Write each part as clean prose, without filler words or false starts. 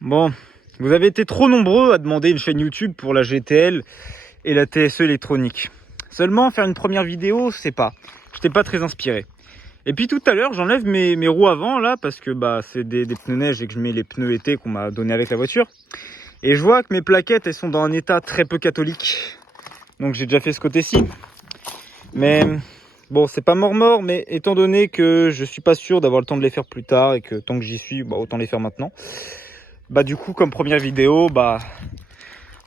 Bon, vous avez été trop nombreux à demander une chaîne YouTube pour la GTL et la TSE électronique. Seulement, faire une première vidéo, c'est pas. J'étais pas très inspiré. Et puis tout à l'heure, j'enlève mes roues avant là parce que c'est des pneus neige et que je mets les pneus été qu'on m'a donné avec la voiture. Et je vois que mes plaquettes, elles sont dans un état très peu catholique. Donc j'ai déjà fait ce côté-ci. Mais bon, c'est pas mort, mais étant donné que je suis pas sûr d'avoir le temps de les faire plus tard et que tant que j'y suis, autant les faire maintenant. Du coup, comme première vidéo,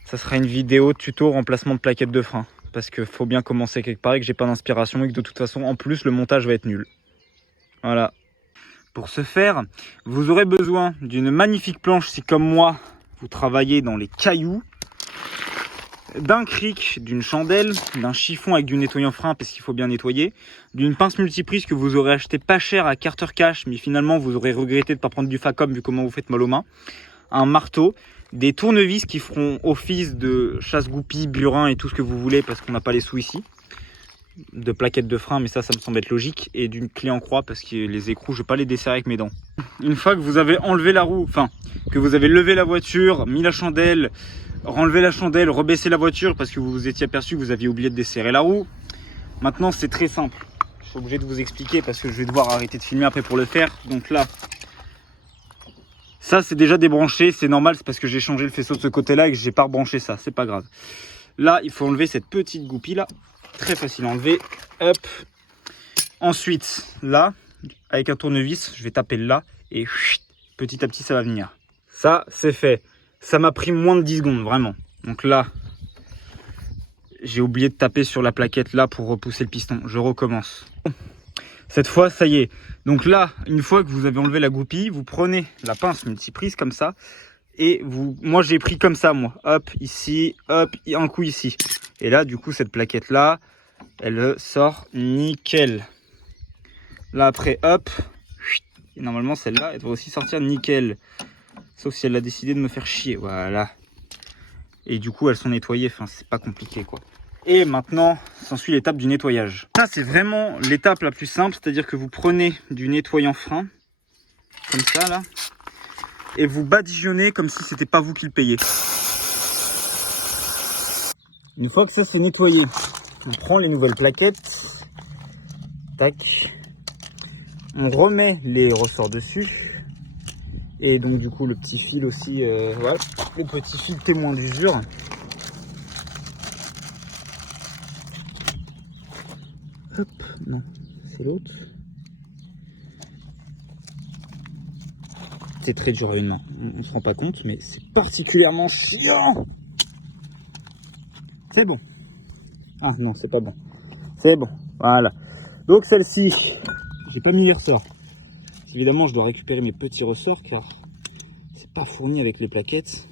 ça sera une vidéo tuto remplacement de plaquettes de frein. Parce qu'il faut bien commencer quelque part et que j'ai pas d'inspiration et que de toute façon, en plus, le montage va être nul. Voilà. Pour ce faire, vous aurez besoin d'une magnifique planche si comme moi, vous travaillez dans les cailloux, d'un cric, d'une chandelle, d'un chiffon avec du nettoyant frein parce qu'il faut bien nettoyer, d'une pince multiprise que vous aurez acheté pas cher à Carter Cash, mais finalement vous aurez regretté de ne pas prendre du Facom vu comment vous faites mal aux mains, un marteau, des tournevis qui feront office de chasse-goupilles, burin et tout ce que vous voulez parce qu'on n'a pas les sous ici, de plaquettes de frein, mais ça me semble être logique, et d'une clé en croix parce que les écrous, je ne vais pas les desserrer avec mes dents. Une fois que vous avez enlevé la roue, que vous avez levé la voiture, mis la chandelle, renlevé la chandelle, rebaissé la voiture parce que vous vous étiez aperçu que vous aviez oublié de desserrer la roue. Maintenant, c'est très simple. Je suis obligé de vous expliquer parce que je vais devoir arrêter de filmer après pour le faire. Donc là, ça c'est déjà débranché, c'est normal, c'est parce que j'ai changé le faisceau de ce côté-là et que j'ai pas rebranché ça, c'est pas grave. Là, il faut enlever cette petite goupille là, très facile à enlever. Hop. Ensuite, là, avec un tournevis, je vais taper là et petit à petit ça va venir. Ça, c'est fait. Ça m'a pris moins de 10 secondes, vraiment. Donc là, j'ai oublié de taper sur la plaquette là pour repousser le piston. Je recommence. Cette fois, ça y est. Donc là, une fois que vous avez enlevé la goupille, vous prenez la pince multiprise comme ça. Et moi j'ai pris comme ça, moi. Hop, ici, hop, un coup ici. Et là, du coup, cette plaquette là, elle sort nickel. Là après, hop. Et normalement, celle-là, elle devrait aussi sortir nickel. Sauf si elle a décidé de me faire chier. Voilà. Et du coup, elles sont nettoyées. Enfin, c'est pas compliqué, quoi. Et maintenant, s'ensuit l'étape du nettoyage. Ça, c'est vraiment l'étape la plus simple. C'est-à-dire que vous prenez du nettoyant frein. Comme ça, là. Et vous badigeonnez comme si c'était pas vous qui le payez. Une fois que ça c'est nettoyé, on prend les nouvelles plaquettes. Tac. On remet les ressorts dessus. Et donc du coup le petit fil aussi, voilà, le petit fil témoin d'usure. Hop, non, c'est l'autre. C'est très dur à une main, on se rend pas compte, mais c'est particulièrement chiant. C'est bon. Ah non, c'est pas bon. C'est bon, voilà. Donc celle-ci, j'ai pas mis les ressorts. Évidemment, je dois récupérer mes petits ressorts car c'est pas fourni avec les plaquettes.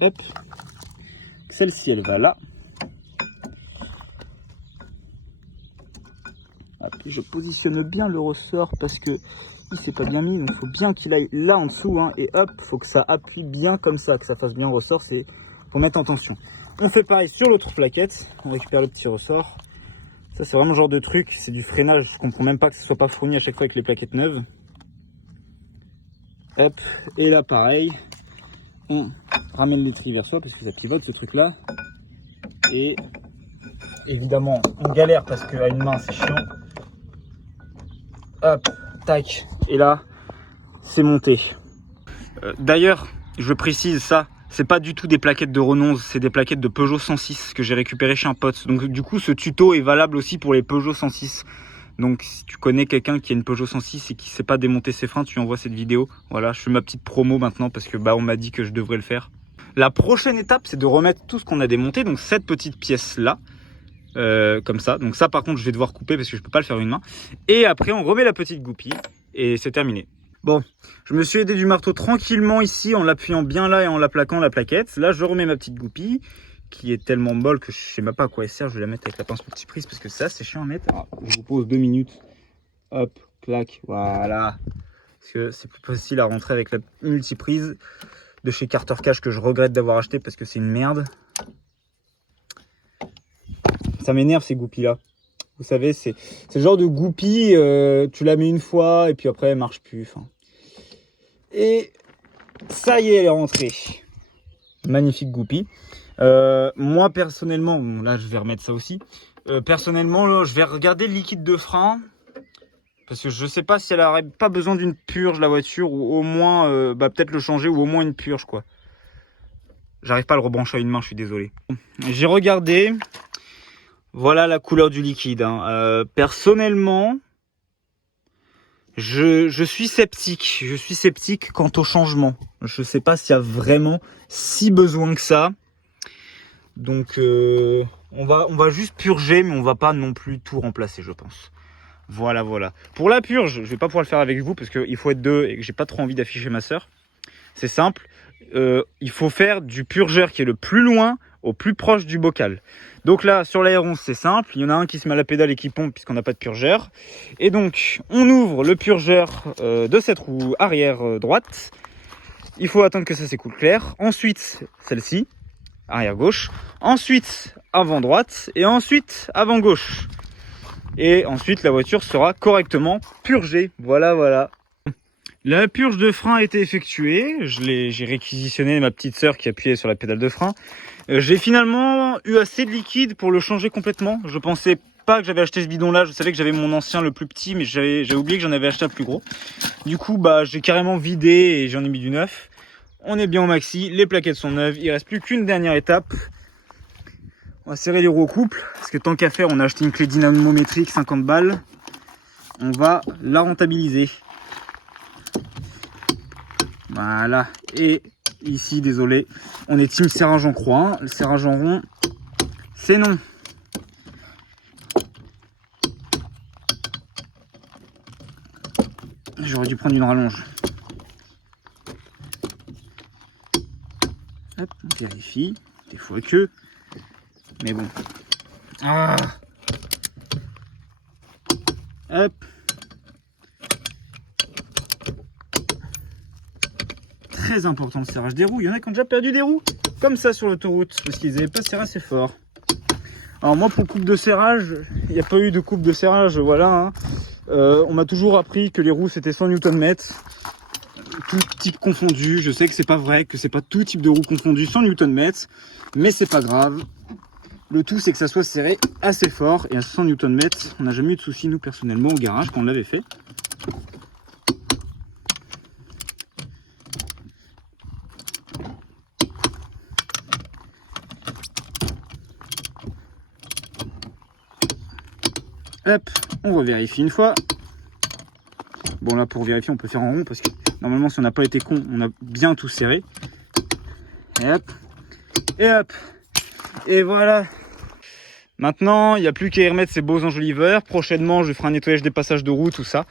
Hop. Celle-ci, elle va là. Hop, je positionne bien le ressort parce que il s'est pas bien mis. Donc il faut bien qu'il aille là en dessous. Et hop, il faut que ça appuie bien comme ça, que ça fasse bien le ressort. C'est pour mettre en tension. On fait pareil sur l'autre plaquette. On récupère le petit ressort. Ça, c'est vraiment le genre de truc. C'est du freinage. Je comprends même pas que ce soit pas fourni à chaque fois avec les plaquettes neuves. Hop. Et là, pareil. On ramène l'étrier vers soi parce que ça pivote ce truc là. Et évidemment on galère parce qu'à une main c'est chiant. Hop, tac, et là c'est monté. D'ailleurs je précise ça, c'est pas du tout des plaquettes de Renault, c'est des plaquettes de Peugeot 106 que j'ai récupéré chez un pote. Donc du coup ce tuto est valable aussi pour les Peugeot 106. Donc si tu connais quelqu'un qui a une Peugeot 106 et qui sait pas démonter ses freins, tu lui envoies cette vidéo. Voilà, je fais ma petite promo maintenant parce que on m'a dit que je devrais le faire. La prochaine étape, c'est de remettre tout ce qu'on a démonté, donc cette petite pièce-là, comme ça. Donc ça, par contre, je vais devoir couper parce que je peux pas le faire une main. Et après, on remet la petite goupille et c'est terminé. Bon, je me suis aidé du marteau tranquillement ici en l'appuyant bien là et en la plaquant la plaquette. Là, je remets ma petite goupille qui est tellement molle que je sais même pas à quoi elle sert. Je vais la mettre avec la pince multiprise parce que ça, c'est chiant à mettre. Alors, je vous pose 2 minutes. Hop, clac, voilà. Parce que c'est plus facile à rentrer avec la multiprise de chez Carter Cash que je regrette d'avoir acheté parce que c'est une merde. Ça m'énerve ces goupilles là. Vous savez, c'est le genre de goupille, tu la mets une fois et puis après elle marche plus. Et Ça y est, elle est rentrée. Magnifique goupille. Moi personnellement, bon, là je vais remettre ça aussi. Personnellement, là, je vais regarder le liquide de frein. Parce que je sais pas si elle aurait pas besoin d'une purge la voiture. Ou au moins, peut-être le changer ou au moins une purge quoi. J'arrive pas à le rebrancher à une main, je suis désolé. J'ai regardé. Voilà la couleur du liquide. Hein. Personnellement, je suis sceptique. Je suis sceptique quant au changement. Je sais pas s'il y a vraiment si besoin que ça. Donc on va juste purger, mais on va pas non plus tout remplacer, je pense. Voilà. Pour la purge, je vais pas pouvoir le faire avec vous parce qu'il faut être deux et que j'ai pas trop envie d'afficher ma soeur. C'est simple. Il faut faire du purgeur qui est le plus loin au plus proche du bocal. Donc là, sur l'aéron, c'est simple. Il y en a un qui se met à la pédale et qui pompe puisqu'on n'a pas de purgeur. Et donc, on ouvre le purgeur de cette roue arrière droite. Il faut attendre que ça s'écoule clair. Ensuite, celle-ci, arrière gauche. Ensuite, avant droite. Et ensuite, avant gauche. Et ensuite, la voiture sera correctement purgée. Voilà. La purge de frein a été effectuée. J'ai réquisitionné ma petite sœur qui appuyait sur la pédale de frein. J'ai finalement eu assez de liquide pour le changer complètement. Je pensais pas que j'avais acheté ce bidon là. Je savais que j'avais mon ancien le plus petit, mais j'avais oublié que j'en avais acheté un plus gros. Du coup, j'ai carrément vidé et j'en ai mis du neuf. On est bien au maxi. Les plaquettes sont neuves. Il reste plus qu'une dernière étape. On va serrer les roues au couple. Parce que tant qu'à faire, on a acheté une clé dynamométrique 50 balles. On va la rentabiliser. Voilà, et ici, désolé, on est team serrage en croix, hein. Le serrage en rond, c'est non. J'aurais dû prendre une rallonge. Hop, on vérifie, des fois que, mais bon. Ah. Hop. Très important le serrage des roues. Il y en a qui ont déjà perdu des roues comme ça sur l'autoroute parce qu'ils n'avaient pas serré assez fort. Alors moi pour coupe de serrage, il n'y a pas eu de coupe de serrage, voilà. Hein. On m'a toujours appris que les roues c'était 100 Nm, tout type confondu. Je sais que c'est pas vrai, que c'est pas tout type de roue confondu 100 Nm, mais c'est pas grave. Le tout c'est que ça soit serré assez fort et à 100 Nm, on n'a jamais eu de soucis nous personnellement au garage quand on l'avait fait. Hop, on revérifie une fois. Bon là pour vérifier on peut faire en rond parce que normalement si on n'a pas été con on a bien tout serré. Et hop, et hop, et voilà. Maintenant il n'y a plus qu'à y remettre ces beaux enjoliveurs. Prochainement je ferai un nettoyage des passages de roue, tout ça.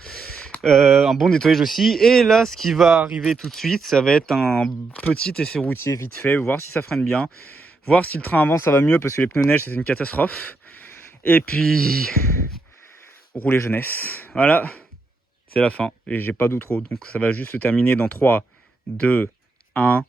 Un bon nettoyage aussi. Et là ce qui va arriver tout de suite ça va être un petit essai routier vite fait. Voir si ça freine bien. Voir si le train avant ça va mieux parce que les pneus neige c'est une catastrophe. Et puis rouler jeunesse. Voilà. C'est la fin et j'ai pas d'outro donc ça va juste se terminer dans 3, 2, 1.